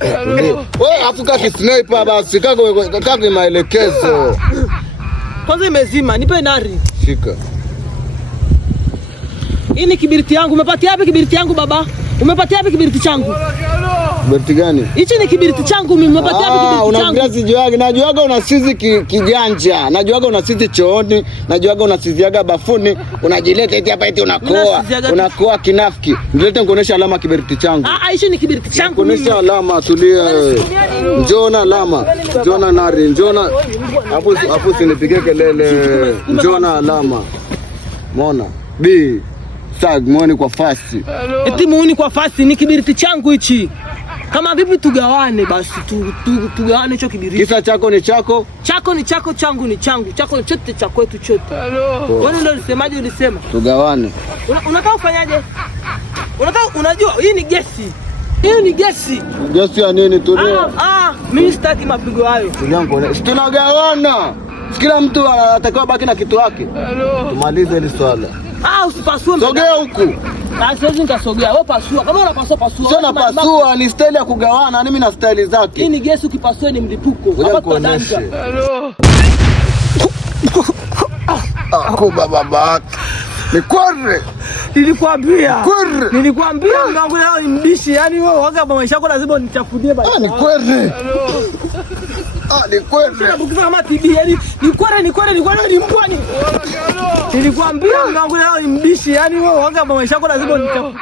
Wewe afuka kisniper basi, kaka maelekezo. Kwanza imezima, nipe nari. Shika. Hii ni kibiriti yangu. Umepatia wapi kibiriti yangu baba? Umepatia wapi kibiriti changu? Kibiriti gani? Hichi ni kibiriti changu mimi. Umepatia wapi kibiriti changu? Unaongea sijuagi. Najuaga unasizi kijanja. Najuaga unasizi chooni. Najuaga unasiziaga bafuni. Unajileta eti hapa eti unakoa. Unakoa kinafiki. Nilete nikuonesha alama kibiriti changu. Hichi ni kibiriti changu mimi. Kuonesha alama, tulia. Njona alama. Njona nari. Njona. Hapo usinipige kelele. Njona alama. Umeona? B tag muone kwa fasti. Eti muone kwa fasti, ni kibiriti changu hichi. Kama vipi tugawane basi, tugawane hicho kibiriti. Kisa chako ni chako, chako ni chako, changu ni changu, chako chote cha kwetu chote. Wewe ndio ulisemaje? Ulisema tugawane. Unataka ufanyaje? Unajua hii ni gesi. Hii ni gesi. Gesi ya nini tulia? Mimi sitaki mapigo hayo. Tunagawana. Kila mtu anatakiwa baki na kitu yake. Tumalize hili swala. Usipasue. Sogea huku. Siwezi nikasogea. Wewe pasua. Kama unapasua pasua. Sio napasua, ni style ya kugawana, mimi na style zake. Hii ni gesi, ukipasua ni mlipuko. Hapa tunaanza. Akuba baba. Ni kwere. Nilikwambia mwanangu leo ni mbishi. Yaani wewe waga maisha yako lazima unichafudie basi. Ni kwere. Ni kwere. Sina kama TB, yani ni kwere ni mbwa ni. Nilikwambia mwanangu leo ni mbishi. Yaani wewe waga maisha yako lazima unichafudie.